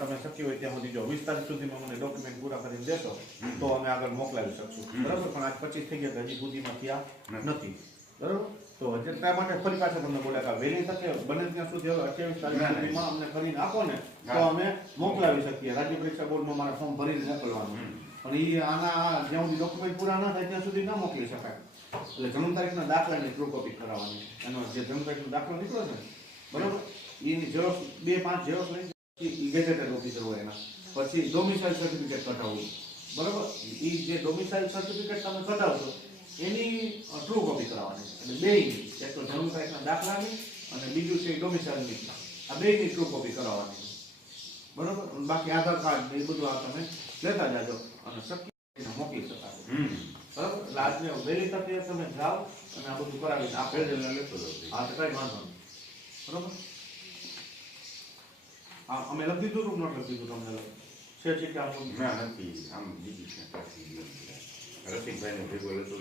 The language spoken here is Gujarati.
તમે શક્ય હોય ત્યાં સુધી જો 20 તારીખ સુધીમાં મને ડોક્યુમેન્ટ પૂરા કરીને દેશો તો અમે આગળ મોકલાવી શકશું બરાબર પણ આજ 25 થઈ ગયા હજી સુધીમાં થયા નથી બરાબર તો ત્યાં માટે ફરી પાછા તમને બોલ્યા કે વહેલી તકે બને ત્યાં સુધી હવે 28 તારીખ સુધીમાં અમને કરીને આપો ને તો અમે મોકલાવી શકીએ રાજ્ય પરીક્ષા બોર્ડમાં મારા ફોર્મ ભરીને મોકલવાનું પણ એ આના જ્યાં સુધી ડોક્યુમેન્ટ પૂરા ન થાય ત્યાં સુધી ના મોકલી શકાય એટલે જન્મ તારીખના દાખલાની ટ્રુ કોપી કરાવવાની એનો જે જન્મ તારીખનો દાખલો નીકળ્યો છે બરાબર એની ઝેરોક્ષ 2-5 ઝેરોક્ષ લઈને ગેઝેટેડ ઓફિસર હોય એના પછી ડોમિસાઇલ સર્ટિફિકેટ કઢાવવું બરાબર એ જે ડોમિસાઇલ સર્ટિફિકેટ તમે કઢાવશો એની ટ્રુ કોપી કરાવવાની એટલે બેયની એક તો જન્મ તારીખના દાખલાની અને બીજું છે ડોમિસાઇલની આ બેયની ટ્રુ કોપી કરાવવાની બરાબર બાકી આધાર કાર્ડ એ બધું આ તમે લેતા જાજો અને શક્ય મોકલી શકાશે બરાબર એટલે આજને વહેલી તકે તમે જાઓ અને આ બધું કરાવીને આ પેજ લેતો આ તો કઈ વાંધો નહીં બરાબર અમે લખી દીધું નોટ લખી દીધું તમને છે કે આમ ના નથી આમ બીજી છે રસિકભાઈને ભેગો લેતો